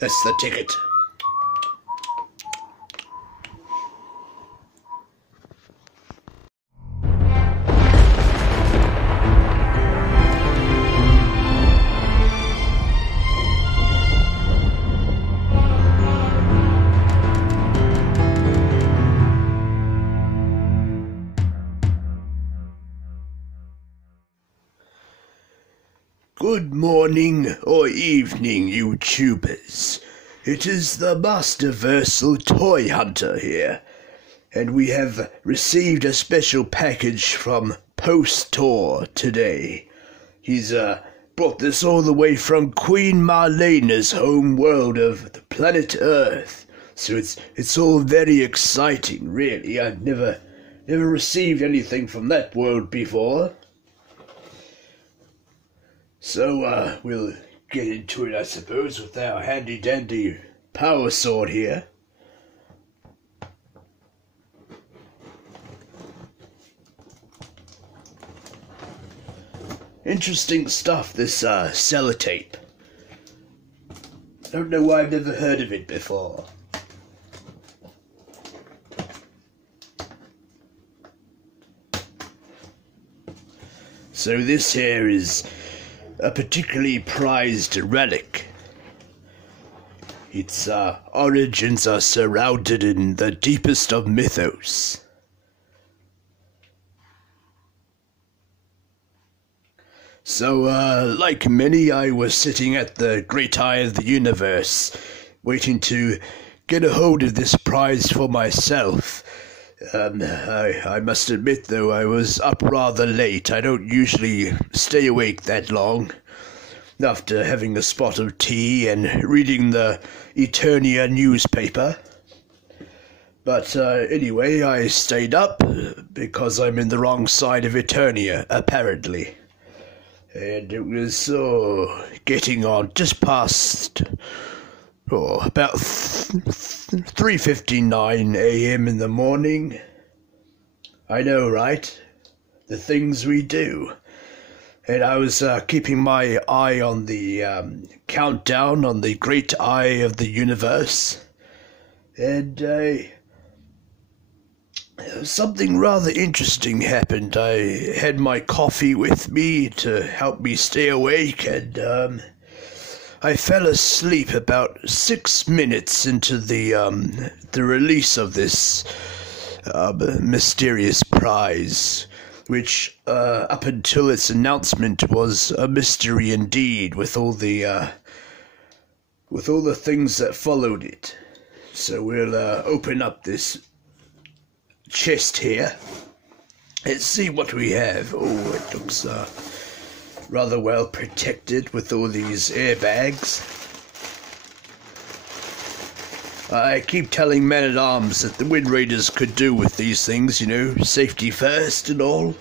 That's the ticket. Good morning or evening, YouTubers. It is the Masterversal-Toyhunter here, and we have received a special package from Post-Tor today. He's brought this all the way from Queen Marlena's home world of the planet Earth, so it's all very exciting, really. I've never received anything from that world before. So, we'll get into it, I suppose, with our handy-dandy power sword here. Interesting stuff, this, sellotape. I don't know why I've never heard of it before. So this here is a particularly prized relic. Its origins are shrouded in the deepest of mythos. So, like many, I was sitting at the great eye of the universe, waiting to get a hold of this prize for myself. I must admit, though, I was up rather late. I don't usually stay awake that long, after having a spot of tea and reading the Eternia newspaper. But anyway, I stayed up, because I'm in the wrong side of Eternia, apparently. And it was getting on just past about 3:59 a.m. in the morning. I know, right? The things we do. And I was keeping my eye on the countdown on the great eye of the universe. And something rather interesting happened. I had my coffee with me to help me stay awake, and I fell asleep about 6 minutes into the release of this mysterious prize, which up until its announcement was a mystery indeed, with all the things that followed it. So we'll open up this chest here. Let's see what we have. Oh, it looks rather well protected with all these airbags. I keep telling men-at-arms that the Wind Raiders could do with these things, you know, safety first and all.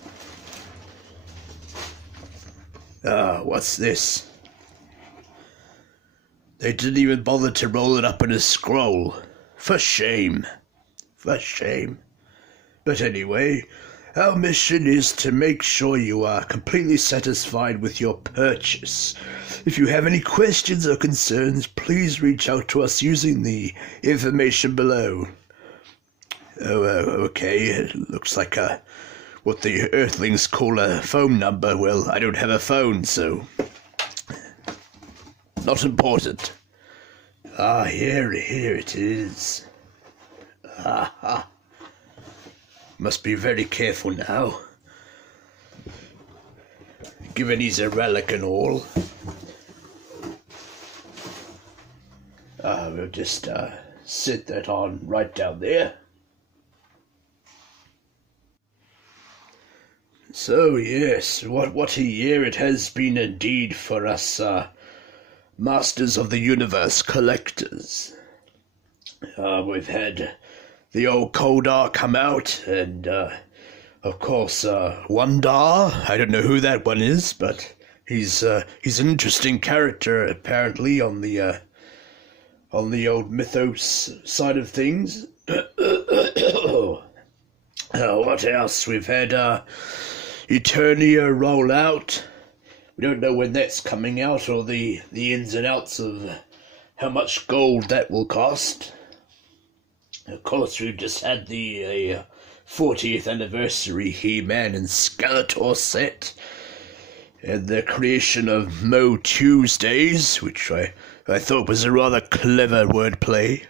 What's this? They didn't even bother to roll it up in a scroll. For shame. For shame. But anyway, our mission is to make sure you are completely satisfied with your purchase. If you have any questions or concerns, please reach out to us using the information below. Oh, okay. It looks like what the Earthlings call a phone number. Well, I don't have a phone, so not important. Ah, here it is. Ah. Must be very careful now, given he's a relic and all. We'll just sit that on right down there. So yes, what a year it has been indeed for us Masters of the Universe collectors. We've had the old Wun-Dar come out, and of course Wun-Dar. I don't know who that one is, but he's an interesting character apparently on the old mythos side of things. What else? We've had Eternia roll out. We don't know when that's coming out or the ins and outs of how much gold that will cost. Of course, we've just had the 40th anniversary He-Man and Skeletor set, and the creation of MOTU Tuesdays, which I thought was a rather clever wordplay.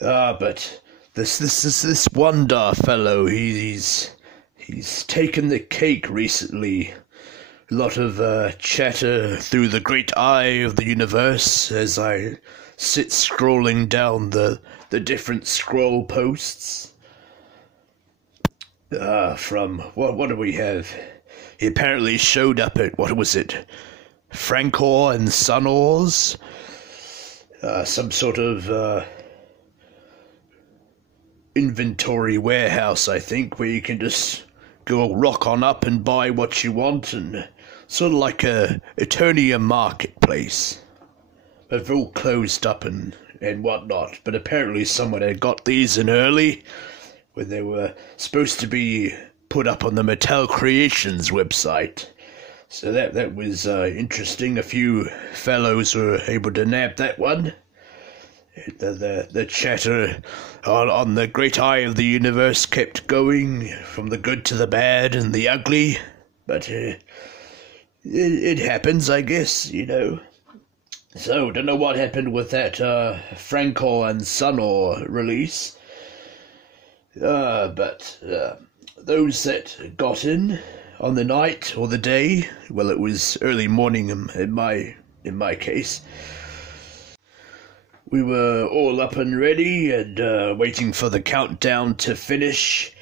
But this Wun-Dar fellow, he's taken the cake recently. A lot of chatter through the great eye of the universe as I sit scrolling down the different scroll posts. From what do we have? He apparently showed up at, what was it, Francor and Sonors? Some sort of inventory warehouse, I think, where you can just go rock on up and buy what you want, and sort of like a Eternia marketplace. But they're all closed up and whatnot. But apparently someone had got these in early when they were supposed to be put up on the Mattel Creations website. So that was interesting. A few fellows were able to nab that one. The chatter on the great eye of the universe kept going, from the good to the bad and the ugly. But it happens, I guess, you know. So, don't know what happened with that Francor and Sonor release. But those that got in on the night or the day, well, it was early morning in my case. We were all up and ready and waiting for the countdown to finish.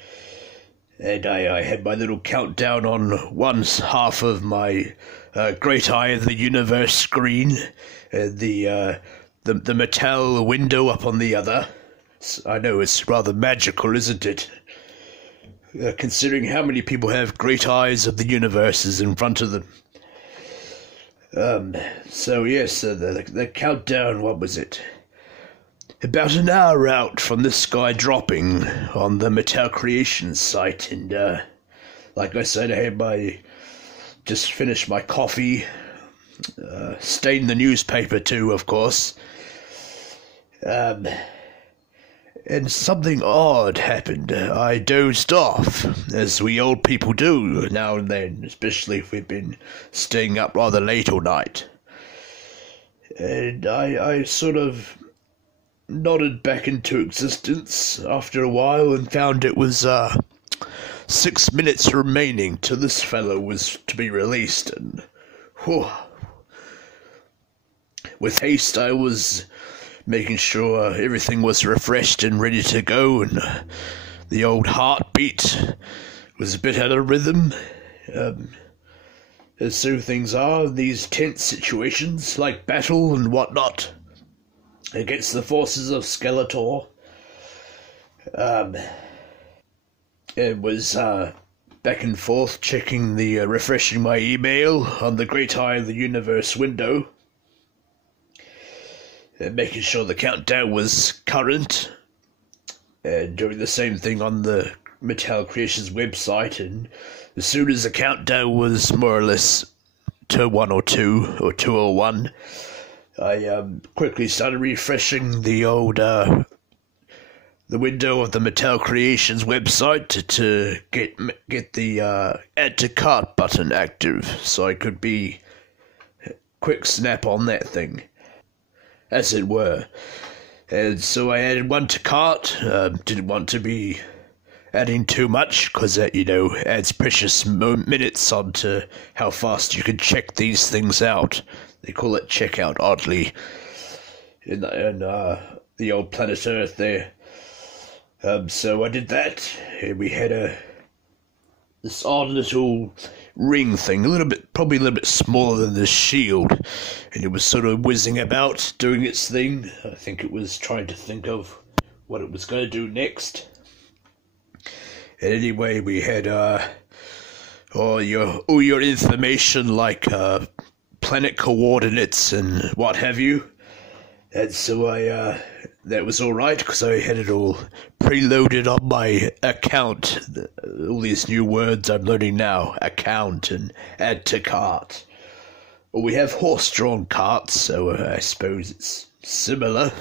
And I had my little countdown on one half of my great eye of the universe screen, and the Mattel window up on the other. I know it's rather magical, isn't it? Considering how many people have great eyes of the universes in front of them. So yes, the countdown, what was it? About an hour out from this guy dropping on the Mattel Creations site, and like I said, I had just finished my coffee, stained the newspaper too, of course, and something odd happened. I dozed off, as we old people do now and then, especially if we've been staying up rather late all night, and I sort of nodded back into existence after a while and found it was 6 minutes remaining till this fellow was to be released, and whew, with haste I was making sure everything was refreshed and ready to go, and the old heartbeat was a bit out of rhythm, as so things are in these tense situations like battle and whatnot against the forces of Skeletor. It was back and forth checking refreshing my email on the Great Eye of the Universe window. making sure the countdown was current, and doing the same thing on the Mattel Creations website. And as soon as the countdown was more or less to 102 or 201, I quickly started refreshing the old the window of the Mattel Creations website to get the add to cart button active, so I could be quick snap on that thing, as it were. And so I added one to cart. Didn't want to be adding too much, because that, adds precious minutes onto how fast you can check these things out. They call it checkout, oddly, in the old planet Earth there. So I did that, and we had this odd little ring thing, probably a little bit smaller than the shield, and it was sort of whizzing about, doing its thing. I think it was trying to think of what it was going to do next. And anyway, we had all your information, like planet coordinates and what have you. And so that was all right, because I had it all preloaded on my account. All these new words I'm learning now: account and add to cart. Well, we have horse-drawn carts, so I suppose it's similar.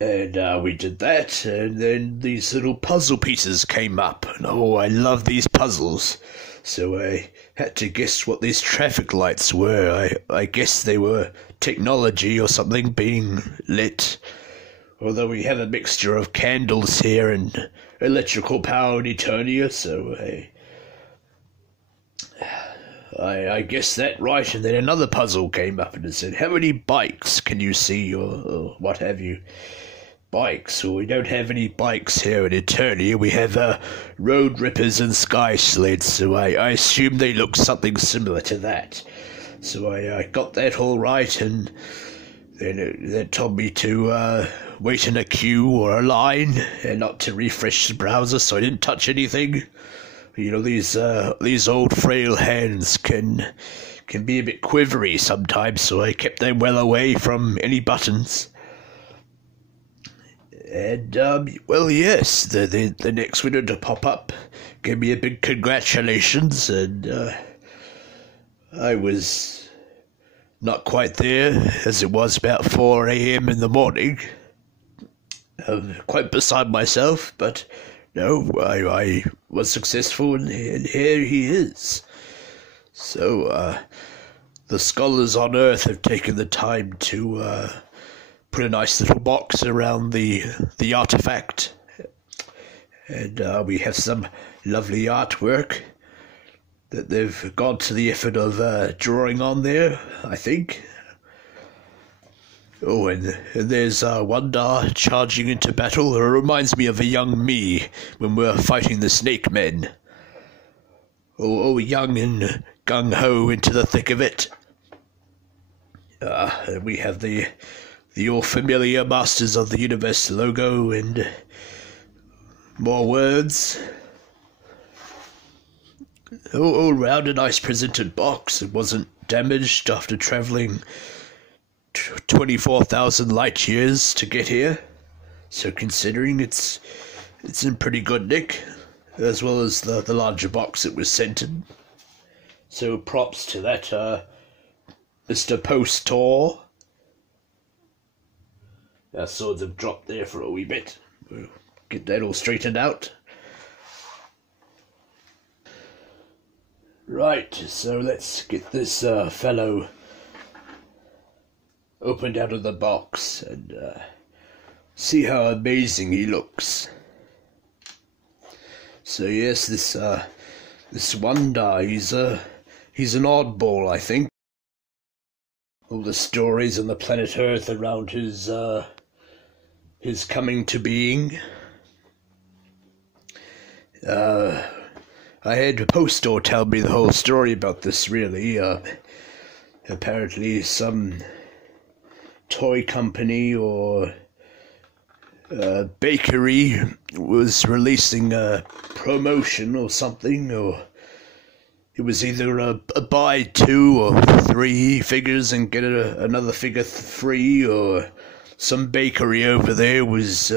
And we did that, and then these little puzzle pieces came up. And oh, I love these puzzles. So I had to guess what these traffic lights were. I guess they were technology or something being lit. Although we have a mixture of candles here and electrical power in Eternia, so I guessed that right. And then another puzzle came up and it said, how many bikes can you see, or what have you? Bikes. Well, we don't have any bikes here in Eternia. We have road rippers and sky sleds, so I assume they look something similar to that. So I got that all right, and then it told me to wait in a queue or a line and not to refresh the browser, so I didn't touch anything. These old frail hands can be a bit quivery sometimes, so I kept them well away from any buttons. And, well, yes, the next window to pop up gave me a big congratulations, and I was not quite there, as it was about 4 a.m. in the morning. Quite beside myself, but no, I was successful, and here he is. So, the scholars on Earth have taken the time to put a nice little box around the artifact, and we have some lovely artwork that they've gone to the effort of drawing on there, I think. Oh, and there's Wun-Dar charging into battle. It reminds me of a young me when we're fighting the Snake Men. Oh, young and gung-ho into the thick of it. We have the all-familiar Masters of the Universe logo and more words. All round a nice presented box. It wasn't damaged after travelling 24,000 light years to get here. So considering it's in pretty good nick, as well as the larger box it was sent in. So props to that Mr. Postor. Our swords have dropped there for a wee bit. We'll get that all straightened out. Right, so let's get this fellow opened out of the box and see how amazing he looks. So yes, this Wun-Dar, he's an oddball, I think. All the stories on the planet Earth around his coming to being. I had Postor tell me the whole story about this, really. Apparently some toy company or bakery was releasing a promotion or something, or it was either a buy 2 or 3 figures and get another figure free, or some bakery over there was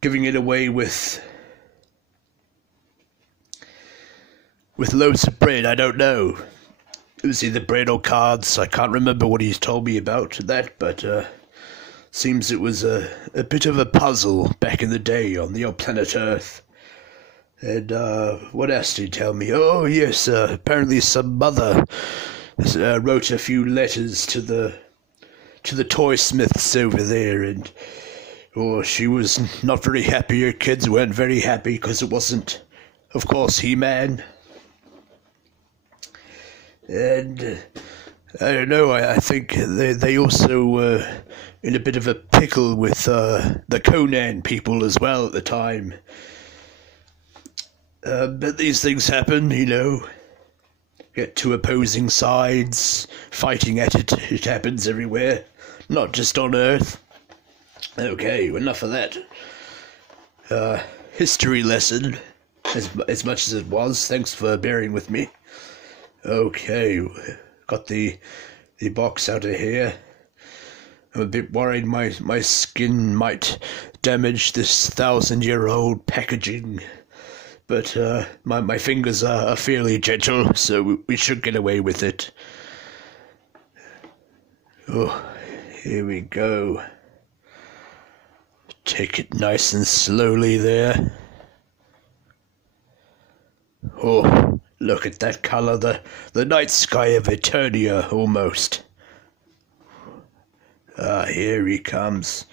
giving it away with loads of bread. I don't know. It was either bread or cards. I can't remember what he told me about that, but seems it was a bit of a puzzle back in the day on the old planet Earth. And what else did he tell me? Oh yes, apparently some mother wrote a few letters to the toy smiths over there, and she was not very happy. Her kids weren't very happy because it wasn't, of course, He-Man. And I don't know, I think they also were in a bit of a pickle with the Conan people as well at the time. But these things happen, you know. Get two opposing sides fighting at it. It happens everywhere, not just on Earth. Okay, enough of that. History lesson, as much as it was. Thanks for bearing with me. Okay, got the box out of here. I'm a bit worried my skin might damage this 1,000-year-old packaging, but my fingers are fairly gentle, so we should get away with it. Oh, here we go. Take it nice and slowly there. Oh, look at that colour, the night sky of Eternia, almost. Ah, here he comes.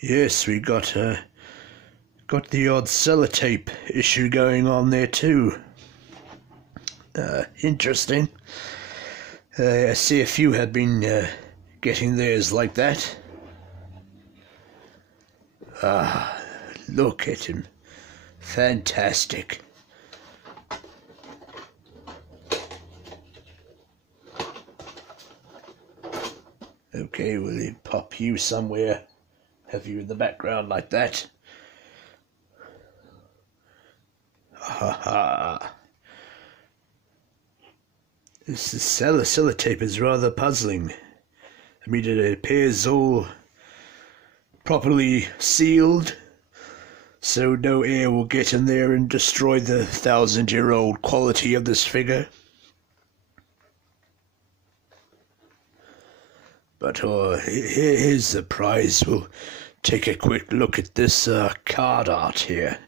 Yes, we got the odd sellotape issue going on there too. Interesting. I see a few have been getting theirs like that. Ah, look at him. Fantastic. Okay, we'll pop you somewhere. Have you in the background like that. Ha ha. This sellotape is rather puzzling. I mean, it appears all properly sealed, so no air will get in there and destroy the 1,000-year-old quality of this figure. But here's the prize. We'll take a quick look at this card art here,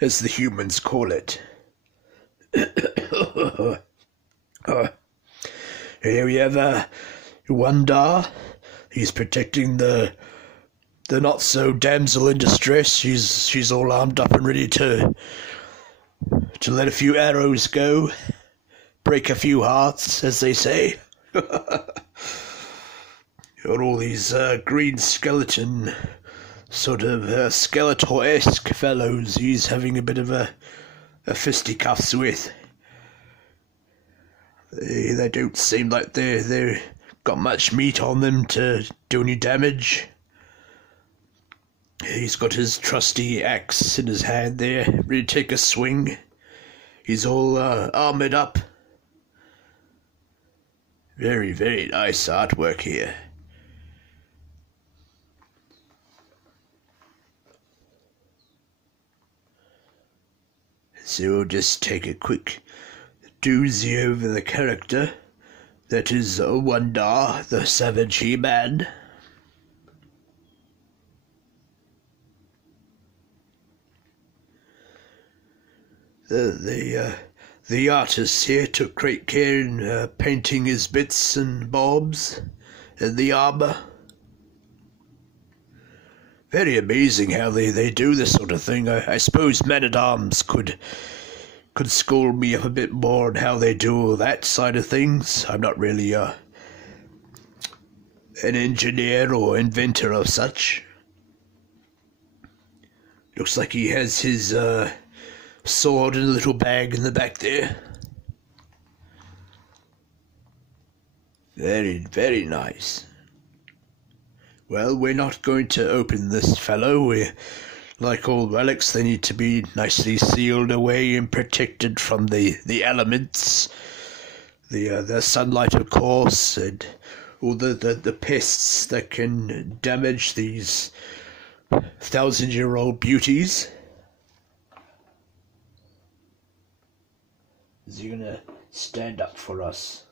as the humans call it. Here we have Wun-Dar. He's protecting the not so damsel in distress. She's all armed up and ready to let a few arrows go, break a few hearts, as they say. Got all these green skeleton, sort of Skeletor-esque fellows he's having a bit of a fisticuffs with. They don't seem like they're got much meat on them to do any damage. He's got his trusty axe in his hand there, ready to take a swing. He's all armoured up. Very, very nice artwork here. So we'll just take a quick doozy over the character. That is Wun-Dar, the Savage He-Man. The artist here took great care in painting his bits and bobs and the armour. Very amazing how they do this sort of thing. I suppose Men-at-Arms could school me up a bit more on how they do all that side of things. I'm not really an engineer or inventor of such. Looks like he has his sword in a little bag in the back there. Very, very nice. Well, we're not going to open this fellow. like all relics, they need to be nicely sealed away and protected from the elements, the sunlight, of course, and all the pests that can damage these 1,000-year-old beauties. Is he gonna stand up for us?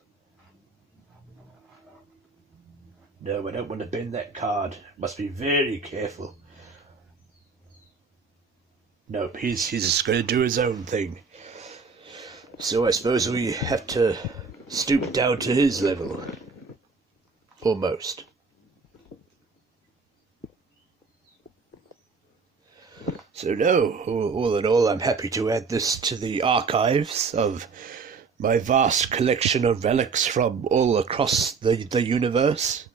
No, I don't want to bend that card. Must be very careful. Nope, he's just going to do his own thing. So I suppose we have to stoop down to his level. Almost. So no, all in all, I'm happy to add this to the archives of my vast collection of relics from all across the universe.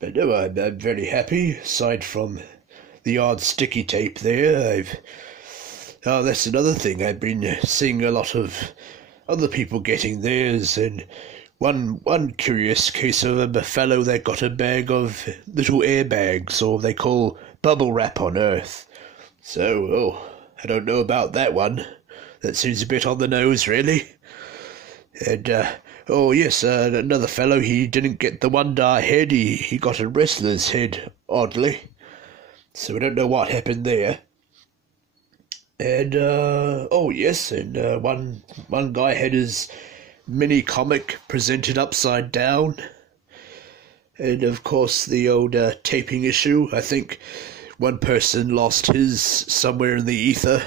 But no, I'm very happy, aside from the odd sticky tape there. Oh, that's another thing. I've been seeing a lot of other people getting theirs, and one curious case of a fellow that got a bag of little airbags, or they call bubble wrap on Earth. So, I don't know about that one. That seems a bit on the nose, really. And, yes, another fellow, he didn't get the Wun-Dar head, he got a wrestler's head, oddly. So I don't know what happened there. And, yes, and one guy had his mini comic presented upside down. And, of course, the old taping issue. I think one person lost his somewhere in the ether.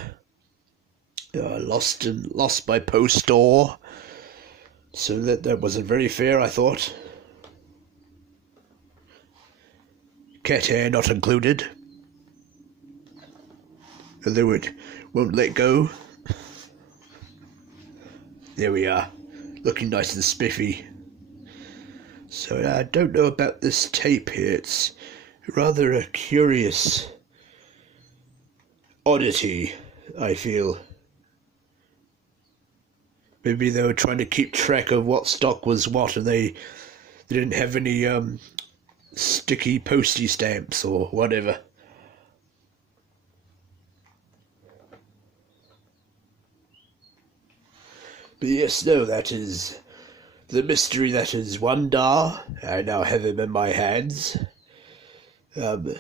Lost by post or. So that wasn't very fair, I thought. Cat hair not included. Although it won't let go. There we are. Looking nice and spiffy. So I don't know about this tape here. It's rather a curious oddity, I feel. Maybe they were trying to keep track of what stock was what, and they didn't have any sticky postie stamps or whatever. But yes, no, that is the mystery that is Wun-Dar. I now have him in my hands. It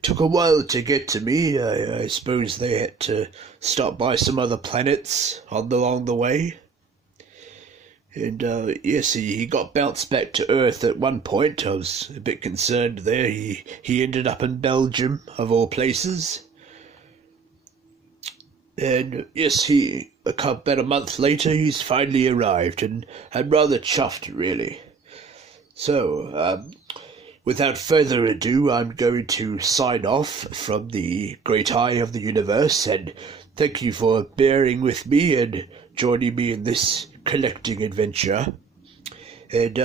took a while to get to me. I suppose they had to stop by some other planets along the way. And, yes, he got bounced back to Earth at one point. I was a bit concerned there. He ended up in Belgium, of all places. And, yes, about a month later, he's finally arrived, and I'm rather chuffed, really. So, without further ado, I'm going to sign off from the great eye of the universe, and thank you for bearing with me and joining me in this collecting adventure. And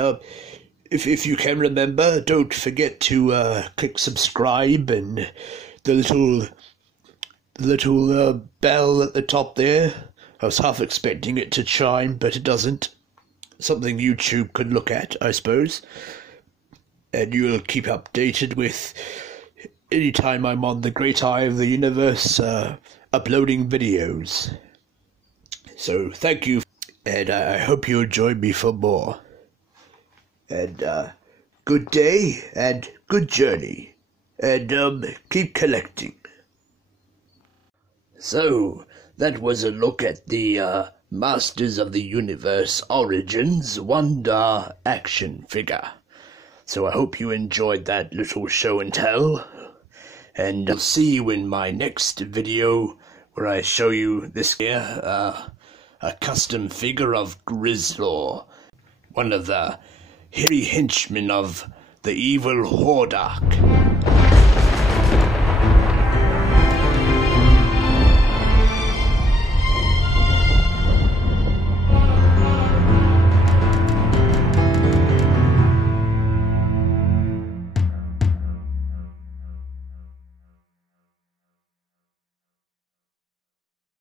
if you can remember, don't forget to click subscribe and the little bell at the top there. I was half expecting it to chime, but it doesn't. Something YouTube could look at, I suppose. And you'll keep updated with any time I'm on the great eye of the universe uploading videos. So thank you, and I hope you'll join me for more. And good day and good journey, and keep collecting. So that was a look at the Masters of the Universe Origins Wun-Dar Action Figure. So I hope you enjoyed that little show and tell, and I'll see you in my next video where I show you this here, a custom figure of Grizzlaw, one of the hairy henchmen of the evil Hordak.